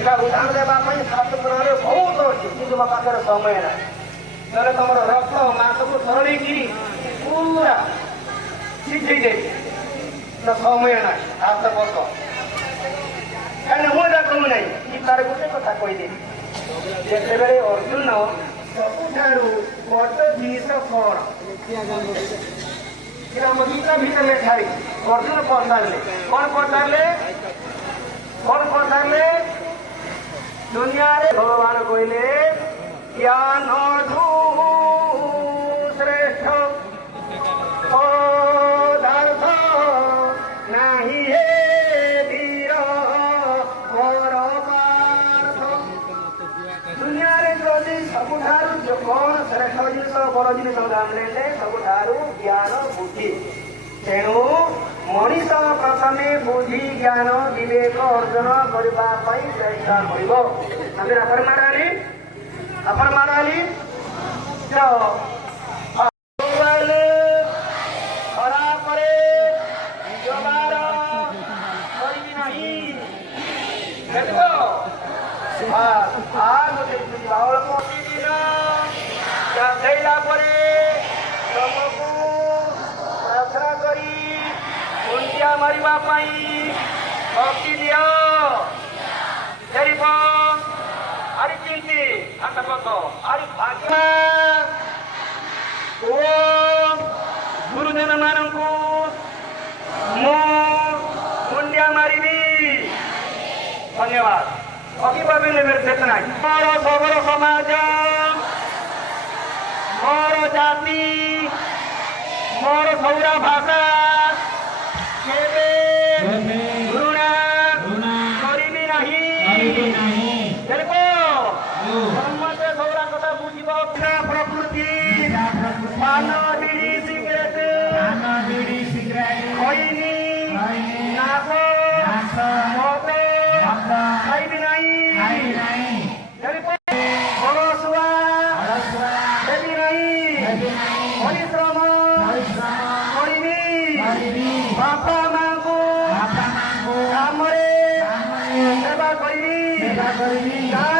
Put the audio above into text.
उदाहरण देवाई शास्त्र बहुत अच्छे कि तुम पाखे समय ना तेरे तुम रक्त मांस को सरल पूरा सीझे समय ना हाथ बस कहीं मुझे कहूँ ना कि तार गोटे कथा कहीदेवी जिते अर्जुन सबुठ बड़ जिस कौन आम गीता भीतर लेखा अर्जुन कौन पचारे दुनिया रे भगवान कहले ज्ञान श्रेष्ठ पदार्थ नहीं हे वीर परमार्थ दुनिया रे जदि सबुठारु जो कौन श्रेष्ठ जिनिस बड़ जिनिस जाने सबुठारु ज्ञान बुद्धि तेणु मनीष प्रथमे बुद्धि ज्ञान विवेक अर्जन करने चेष्टा कर माराली मोबाइल खराब करे व्यवहार करी नहीं चाउल प्रतिदिन गाधेला तुमको प्रार्थना करी मुंडिया मारिबा भक्ति दियो आरी चिंती हाथ पक आरी भाग्य गुरुजन मानू मुंडिया मारिबी धन्यवाद अभी भाभी मेरे चेतना मोर सबल समाज मोर जाति मोर सौरा भाषा घृणा करी नहीं समस्ते सौरा कथा बुझ प्रकृति पान बीड़ी सिगरेट खैनी नाश मद खाइबी नहीं हरसुआ देवी नहीं परिश्रम करी बापा माँ को काम सेवा करी